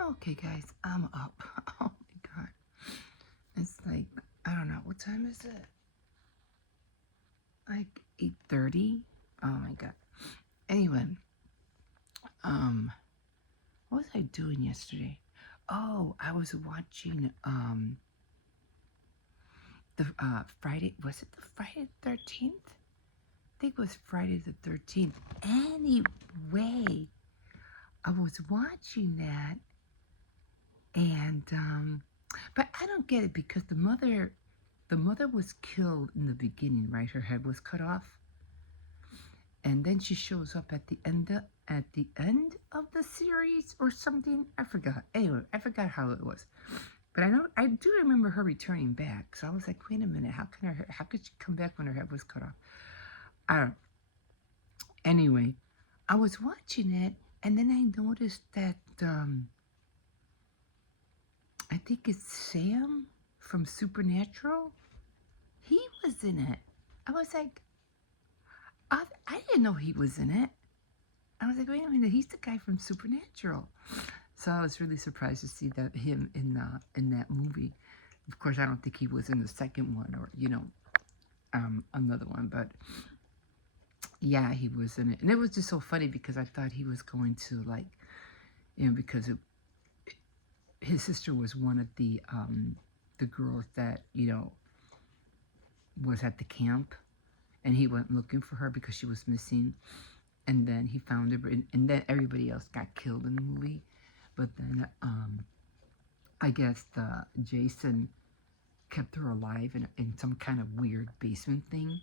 Okay, guys, I'm up. Oh my god. It's like, I don't know, what time is it? Like 8:30? Oh my god. Anyway, um, what was I doing yesterday? Oh, I was watching the Friday, was it the Friday the 13th? I think it was Friday the 13th. Anyway, I was watching that and but I don't get it because the mother was killed in the beginning, right? Her head was cut off, and then she shows up at the end of the series or something. I forgot. Anyway, I forgot how it was, but I do remember her returning back. So I was like, wait a minute, how could she come back when her head was cut off? I don't. Anyway, I was watching it, and then I noticed that I think it's Sam from Supernatural. He was in it. I was like, I didn't know he was in it. I was like, wait a minute, he's the guy from Supernatural. So I was really surprised to see that him in that movie. Of course, I don't think he was in the second one or another one, but yeah, he was in it, and it was just so funny because I thought he was going to because his sister was one of the girls that was at the camp, and he went looking for her because she was missing, and then he found her, and then everybody else got killed in the movie. But then I guess the Jason kept her alive in some kind of weird basement thing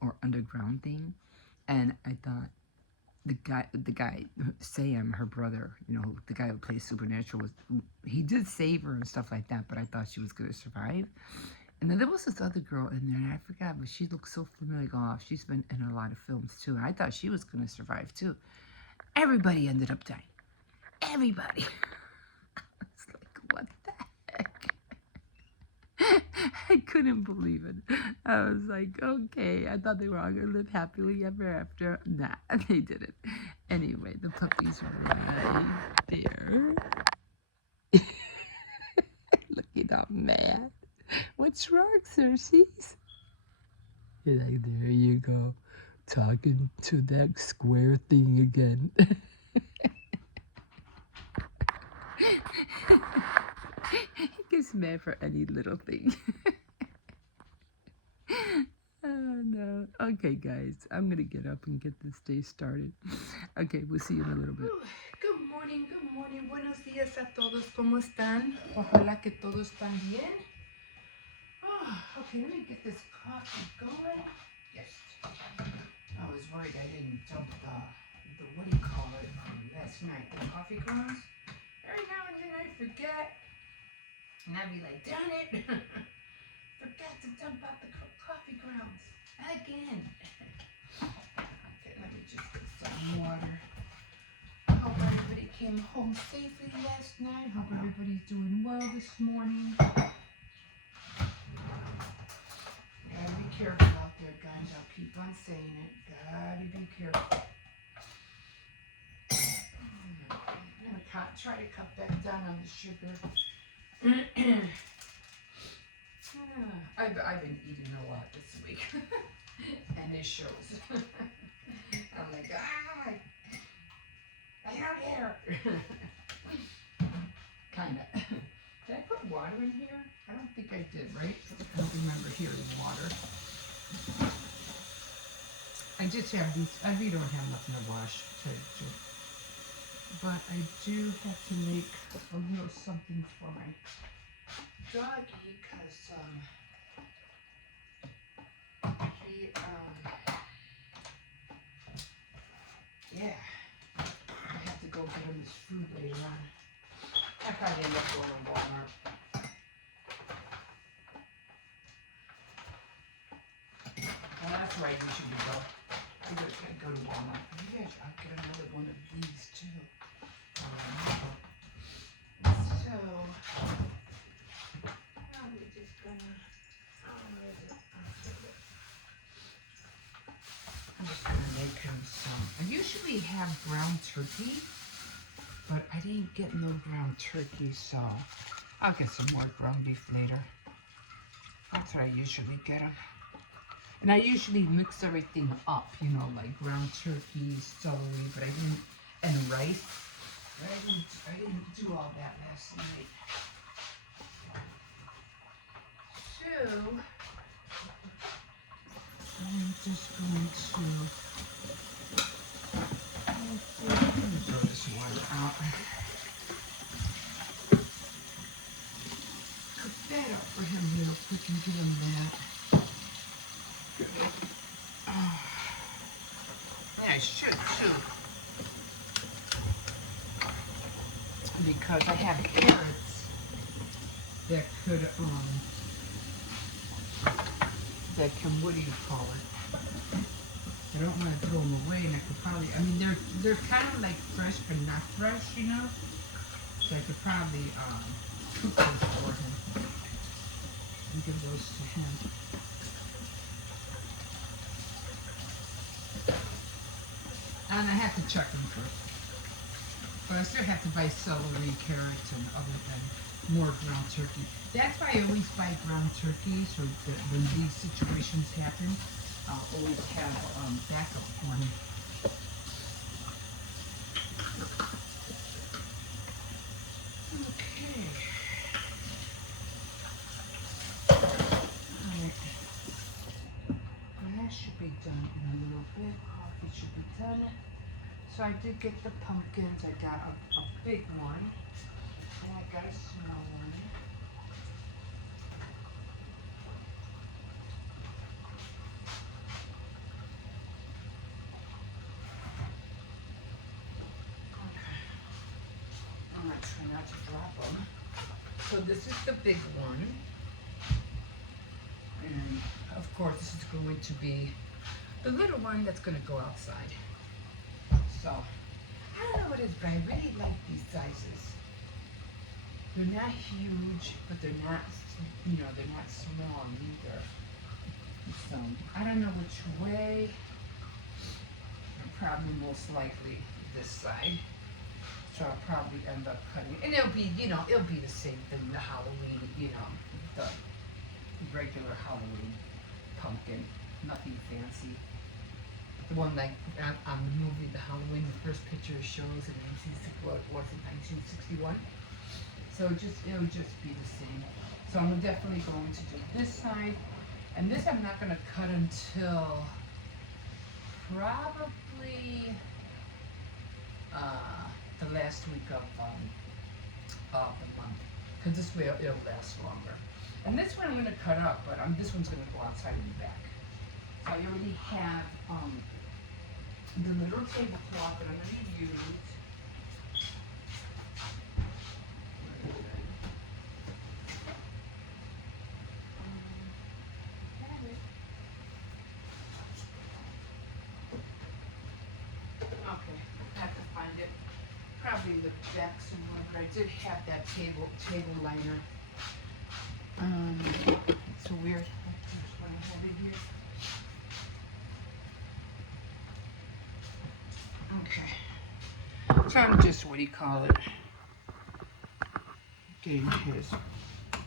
or underground thing. And I thought the guy Sam, her brother, the guy who plays Supernatural, he did save her and stuff like that, but I thought she was gonna survive. And then there was this other girl in there, and I forgot, but she looked so familiar. Oh, she's been in a lot of films too, and I thought she was gonna survive too. Everybody ended up dying. Everybody. It's like, what the heck? I couldn't believe it. I was like, okay, I thought they were all gonna live happily ever after. Nah, they didn't. Anyway, the puppies are right there. Looking all mad. What's wrong, Circes? You're like, there you go. Talking to that square thing again. He gets mad for any little thing. Oh no. Okay, guys, I'm gonna get up and get this day started. Okay, we'll see you in a little bit. Good morning, good morning. Buenos días a todos. ¿Cómo están? Ojalá que todos están bien. Oh, okay, let me get this coffee going. Yes. I was worried I didn't dump the what do you call it last night, the coffee grounds. Every now and then I forget, and I'd be like, darn it, forgot to dump out the coffee grounds again. Okay, let me just get some water. I hope everybody came home safely last night. Hope everybody's doing well this morning. Gotta be careful out there, guys. I'll keep on saying it. Gotta be careful. I'm gonna try to cut back down on the sugar. I've been eating a lot this week, and it shows. I'm like, I don't care. Kinda. Did I put water in here? I don't think I did, right? I don't remember hearing water. I just have these. I really don't have nothing to wash, but I do have to make a little something for my doggy because he yeah, I have to go get him his food later on. I probably end up going to Walmart. Well, that's where I usually go. I go to Walmart. Maybe I'll get another one of these too. So, now we're just gonna, where is it? I'm just gonna make him some. I usually have ground turkey, But I didn't get no ground turkey, so I'll get some more ground beef later. That's what I usually get them. And I usually mix everything up, you know, like ground turkey, celery, but I didn't, and rice. But I didn't do all that last night. So, I'm just going to throw this one out. Cook that up for him real quick and give him that. Yeah, I should too. Because I have carrots that could, that can, what do you call it? I don't want to throw them away, and I could probably, I mean, they're kind of like fresh, but not fresh, you know? So I could probably, cook those for him and give those to him. And I have to check them first. But I still have to buy celery, carrots, and more ground turkey. That's why I always buy ground turkey, so that when these situations happen, I'll always have backup one. Okay. Alright. Well, that should be done in a little bit. Coffee should be done. So I did get the pumpkins. I got a big one, and I got a small one. Okay. I'm gonna try not to drop them. So this is the big one, and of course this is going to be the little one that's gonna go outside. So I don't know what it is, but I really like these sizes. They're not huge, but they're not, you know, they're not small either. So I don't know which way. Probably most likely this side. So I'll probably end up cutting, and it'll be, you know, it'll be the same thing, the Halloween, you know, the regular Halloween pumpkin, nothing fancy. The one like on the movie, the Halloween, the first picture shows in 1961. So it'll just be the same. So I'm definitely going to do this side, and this I'm not going to cut until probably the last week of the month, because this way it'll last longer. And this one I'm going to cut up, but this one's going to go outside in the back. So I already have the little tablecloth that I'm going to use. Okay, I have to find it. Probably in the back somewhere, but I did have that table liner. It's so weird. Here's what I have in here. Okay. So I'm just, what do you call it? Getting his.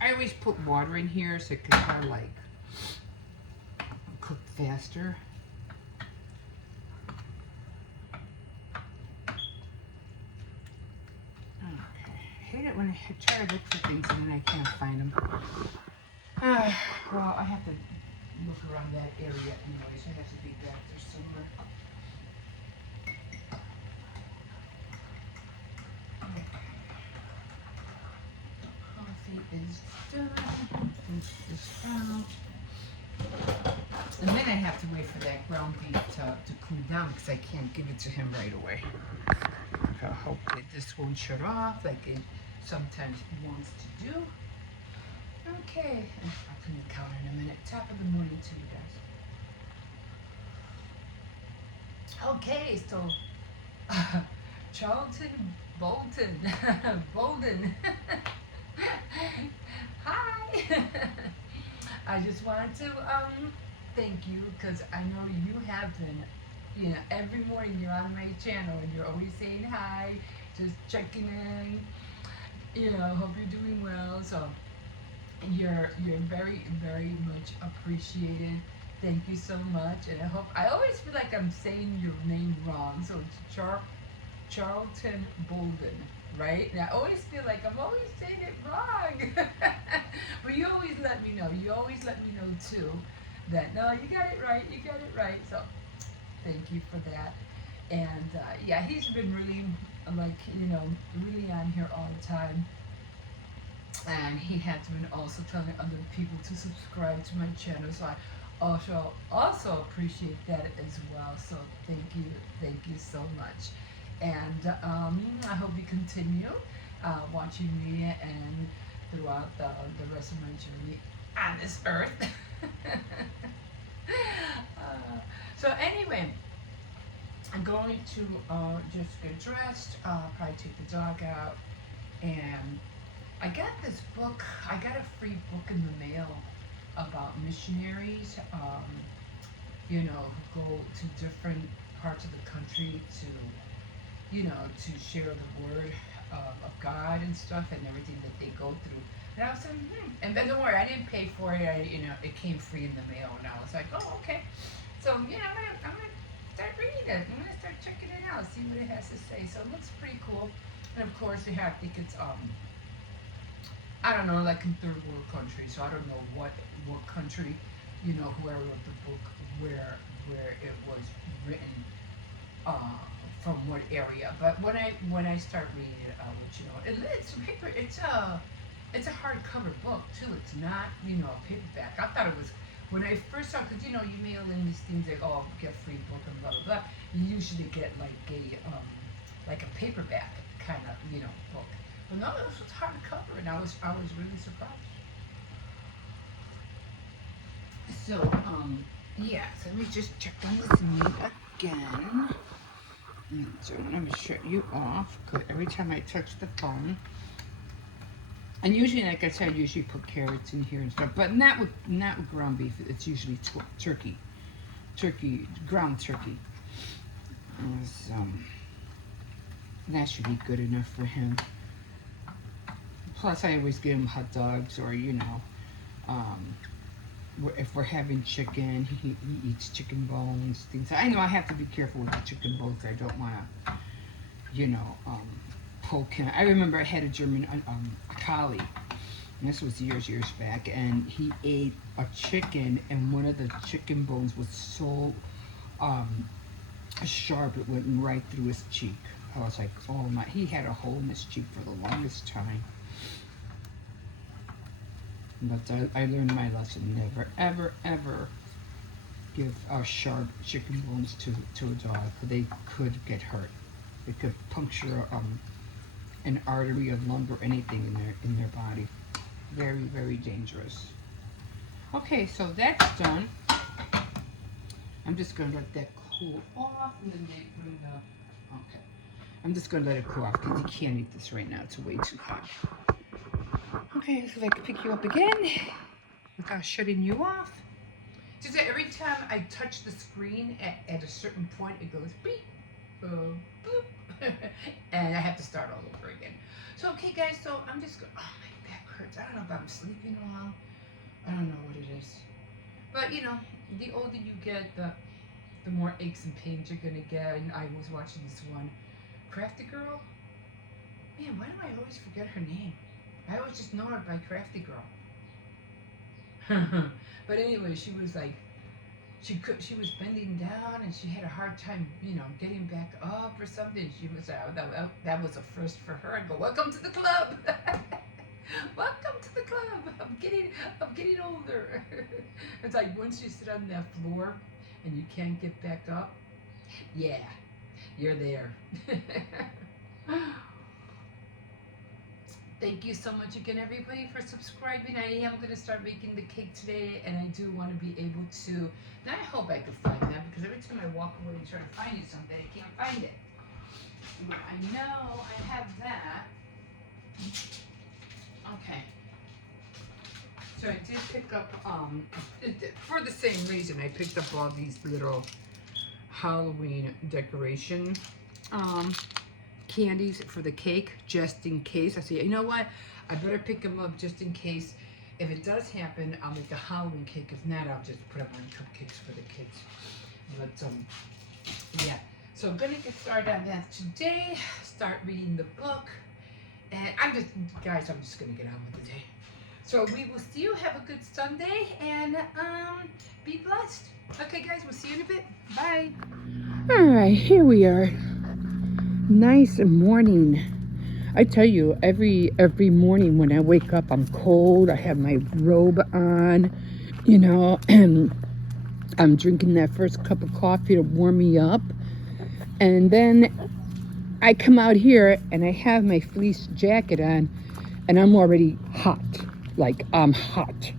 I always put water in here so it can kind of like cook faster. I hate it when I try to look for things and then I can't find them. Well, I have to look around that area anyway, so I have to be back there somewhere. Okay. Coffee is done. Rinse this out. And then I have to wait for that ground beef to cool down because I can't give it to him right away. So hopefully this won't shut off like it sometimes wants to do. Okay, I'll clean the counter in a minute. Top of the morning to you guys. Okay, so Charlton Bolton, Bolden. Hi. I just wanted to thank you because I know you have been, you know, every morning you're on my channel and you're always saying hi just checking in. You know, hope you're doing well. So you're very very much appreciated. Thank you so much, and I always feel like I'm saying your name wrong. So it's Charlton Bolden, right? And I always feel like I'm always saying it wrong. But you always let me know. You always let me know too that no, you got it right. You got it right. So thank you for that. And yeah, he's been really like really on here all the time, and he has been also telling other people to subscribe to my channel. So I also appreciate that as well. So thank you so much, and I hope you continue watching me and throughout the rest of my journey on this earth. So anyway, I'm going to just get dressed, probably take the dog out, and I got this book. I got a free book in the mail about missionaries, who go to different parts of the country to share the word of God and stuff and everything that they go through. And I was like, and then don't worry, I didn't pay for it. It came free in the mail, and I was like, oh, okay. So I'm gonna start reading it. I'm gonna start checking it out, see what it has to say. So it looks pretty cool. And of course, I think it's I don't know, like in third world countries. So I don't know what country, whoever wrote the book, where it was written, from what area. But when I start reading it, I'll let you know. It's paper. It's a hardcover book too. It's not a paperback. I thought it was when I first saw, because you mail in these things like, oh, get free book and blah blah blah. You usually get like a paperback kind of book. But no, this was hardcover, and I was really surprised. So yeah. So let me just check on this meat again. So let me shut you off, because every time I touch the phone, and usually, like I said, I usually put carrots in here and stuff, but not with ground beef. It's usually turkey, ground turkey. So that should be good enough for him. Plus, I always give him hot dogs, or if we're having chicken, he eats chicken bones, things. I know I have to be careful with the chicken bones. I don't want to, poke him. I remember I had a German a collie, and this was years back, and he ate a chicken, and one of the chicken bones was so sharp it went right through his cheek. I was like, oh my! He had a hole in his cheek for the longest time. But I learned my lesson. Never, ever, ever give sharp chicken bones to a dog. They could get hurt. It could puncture an artery, a lung, or anything in their body. Very, very dangerous. Okay, so that's done. I'm just going to let that cool off, and then they bring the. Okay. I'm just going to let it cool off because you can't eat this right now. It's way too hot. Okay, so I can pick you up again without shutting you off. Just that every time I touch the screen at a certain point, it goes beep, boop, and I have to start all over again. So, okay, guys, so I'm just going, oh, my back hurts. I don't know if I'm sleeping wrong. I don't know what it is. But, the older you get, the more aches and pains you're going to get. And I was watching this one, Crafty Girl. Man, why do I always forget her name? I always just know her by Crafty Girl. But anyway, she was like, she was bending down, and she had a hard time, getting back up or something. She was that was a first for her. I go, welcome to the club. Welcome to the club. I'm getting older. It's like once you sit on that floor and you can't get back up, yeah, you're there. Thank you so much again, everybody, for subscribing. I am going to start making the cake today, and I do want to be able to. Now, I hope I can find that, because every time I walk away and try to find you something, I can't find it. I know I have that. Okay. So I did pick up, for the same reason, I picked up all these little Halloween decoration candies for the cake just in case. I said, you know what? I better pick them up just in case. If it does happen, I'll make the Halloween cake. If not, I'll just put them on cupcakes for the kids. But yeah. So I'm gonna get started on that today. Start reading the book, and I'm just gonna get on with the day. So we will see you. Have a good Sunday, and be blessed. Okay, guys, we'll see you in a bit. Bye. All right, here we are. Nice morning. I tell you, every morning when I wake up, I'm cold. I have my robe on, you know, and I'm drinking that first cup of coffee to warm me up. And then I come out here and I have my fleece jacket on and I'm already hot. Like, I'm hot.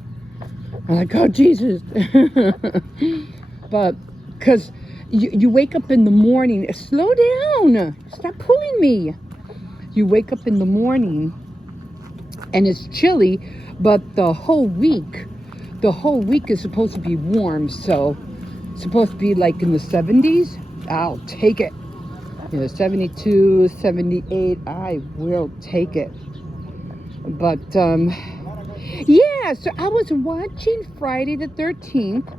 I'm like, oh, Jesus. But, because you wake up in the morning, slow down. Stop pulling me. You wake up in the morning and it's chilly, but the whole week is supposed to be warm. So it's supposed to be like in the 70s. I'll take it. You know, 72, 78, I will take it. But yeah, so I was watching Friday the 13th.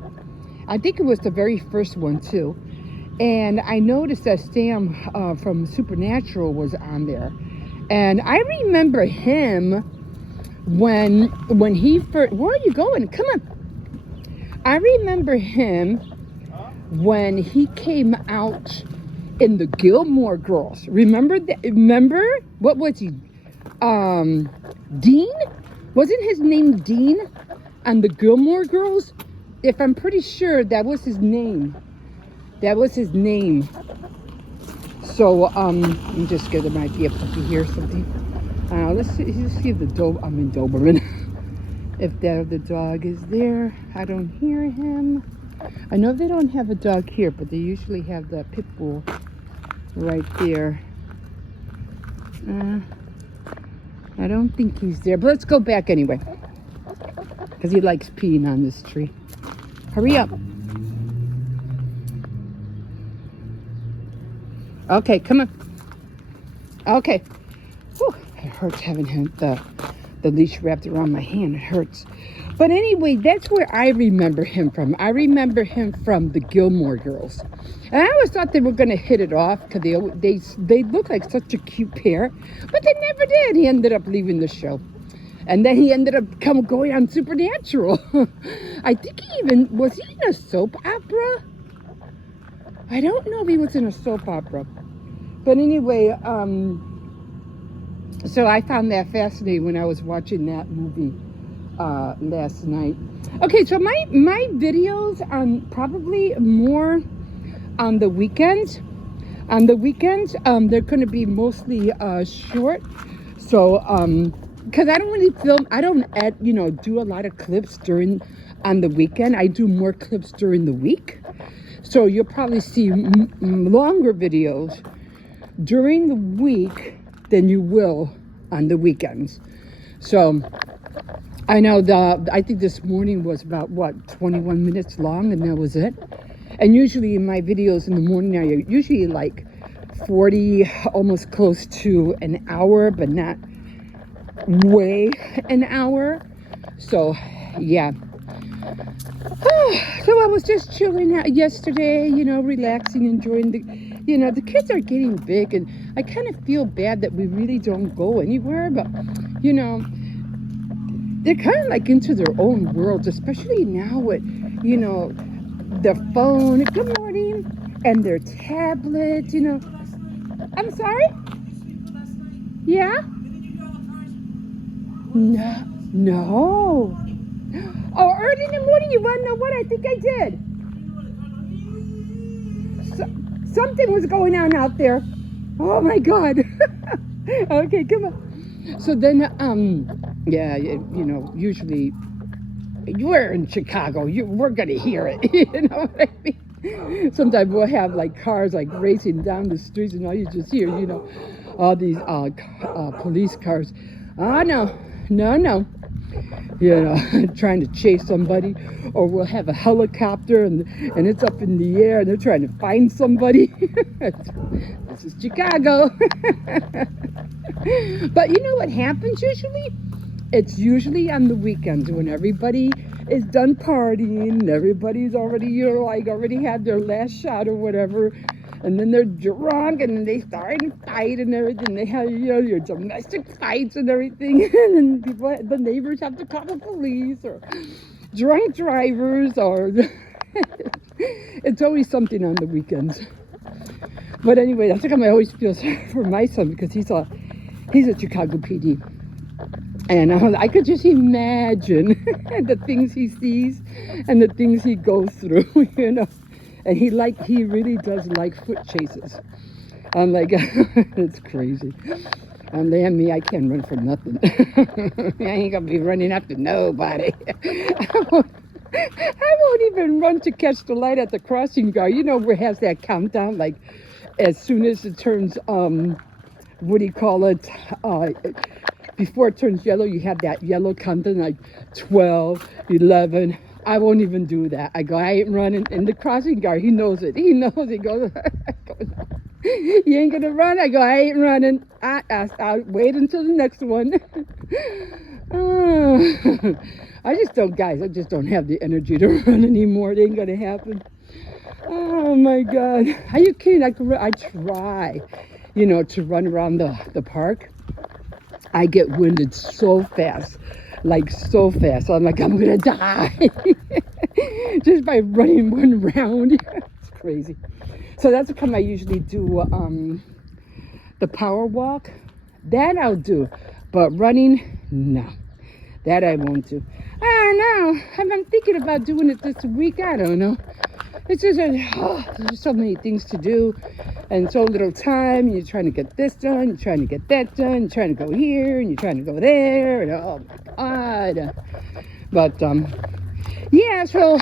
I think it was the very first one too. And I noticed that Sam from Supernatural was on there. And I remember him when he first... Where are you going? Come on. I remember him when he came out in the Gilmore Girls. Remember that? Remember? What was he? Dean? Wasn't his name Dean on the Gilmore Girls? If I'm pretty sure that was his name. That was his name. So, I'm just scared there might be a puppy here or something. Let's see if the dog, I'm in Doberman. If the dog is there. I don't hear him. I know they don't have a dog here, but they usually have the pit bull right there. I don't think he's there, but let's go back anyway. Because he likes peeing on this tree. Hurry up. Okay, come on. Okay. Whew, it hurts having the leash wrapped around my hand. It hurts. But anyway, that's where I remember him from. I remember him from the Gilmore Girls. And I always thought they were going to hit it off because they look like such a cute pair. But they never did. He ended up leaving the show. And then he ended up going on Supernatural. I think was he in a soap opera? I don't know if he was in a soap opera. But anyway, so I found that fascinating when I was watching that movie last night. Okay, so my videos on probably more on the weekends. On the weekends, they're going to be mostly short. So, because I don't really film, I don't do a lot of clips on the weekend. I do more clips during the week. So you'll probably see longer videos during the week than you will on the weekends. So I know I think this morning was about 21 minutes long, and that was it. And usually in my videos in the morning are usually like 40, almost close to an hour, but not way an hour. So yeah. So I was just chilling out yesterday, relaxing, enjoying the kids are getting big, and I kind of feel bad that we really don't go anywhere, but they're kind of like into their own worlds, especially now with their phone, good morning, and their tablet, I'm sorry? Yeah? No. Oh, early in the morning, you want to know what? I think I did. Something was going on out there. Oh my God. Okay, come on. So then, yeah, usually you're in Chicago. We're going to hear it. You know what I mean? Sometimes we'll have like cars like racing down the streets, and all you just hear, all these police cars. Oh, no. you know, trying to chase somebody, or we'll have a helicopter and it's up in the air and they're trying to find somebody. This is Chicago. But you know what happens usually? It's usually on the weekends when everybody is done partying, everybody's already, you know, like already had their last shot or whatever, and then they're drunk and then they start to fight and everything. They have, you know, your domestic fights and everything, and then people, the neighbors have to call the police, or drunk drivers, or it's always something on the weekends. But anyway, that's how I always feel sorry for my son, because he's a Chicago PD. And I could just imagine the things he sees and the things he goes through, you know. And he really does like foot chases. I'm like, it's crazy. And me, I can't run for nothing. I ain't gonna be running after nobody. I won't even run to catch the light at the crossing guard. You know where it has that countdown, like as soon as it turns, what do you call it? Before it turns yellow, you have that yellow countdown, like 12, 11. I won't even do that. I go, I ain't running. And the crossing guard, he knows it. He knows. He goes, you ain't gonna run? I go, I ain't running. I'll wait until the next one. I just don't have the energy to run anymore. It ain't gonna happen. Oh my God. Are you kidding? I try, you know, to run around the park. I get winded so fast, like so fast. I'm like, I'm gonna die just by running one round. It's crazy. So that's the time I usually do the power walk. That I'll do, but running, no, that I won't do. I don't know. I'm thinking about doing it this week. I don't know. It's just there's so many things to do and so little time. You're trying to get this done, you're trying to get that done, you're trying to go here and you're trying to go there, and oh my God. But yeah, so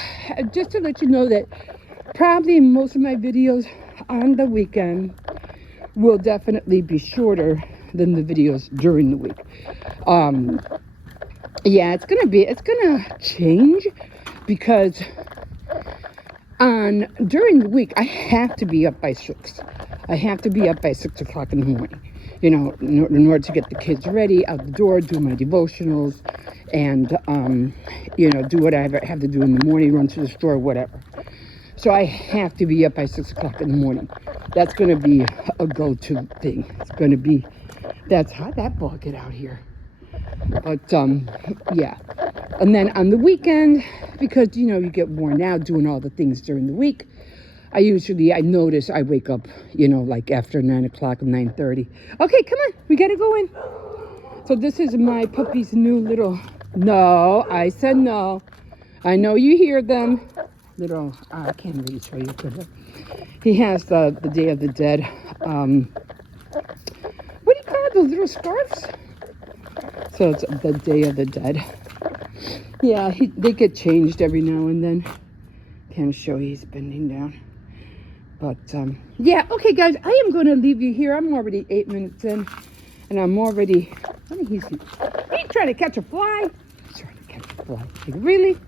just to let you know that probably most of my videos on the weekend will definitely be shorter than the videos during the week. Yeah, it's gonna change, because during the week I have to be up by 6. I have to be up by 6 o'clock in the morning, you know, in order to get the kids ready, out the door, do my devotionals, and you know, do what I have to do in the morning, run to the store, whatever. So I have to be up by 6 o'clock in the morning. That's going to be a go-to thing. It's going to be, that's how that ball get out here. But yeah. And then on the weekend, because, you know, you get worn out doing all the things during the week, I notice I wake up, you know, like after 9 o'clock or 9:30. Okay, come on, we got to go in. So this is my puppy's new little, no, I said no. I know you hear them. Little, I can't really show you. He has the Day of the Dead. What do you call it? Those little scarves? So it's the Day of the Dead. Yeah, they get changed every now and then. Can't show you, he's bending down. But yeah, okay guys, I am going to leave you here. I'm already 8 minutes in, and I'm already, what is he trying to catch a fly? He's trying to catch a fly. Like, really?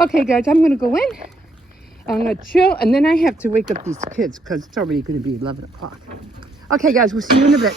Okay guys, I'm going to go in. I'm going to chill, and then I have to wake up these kids because it's already going to be 11 o'clock. Okay guys, we'll see you in a bit.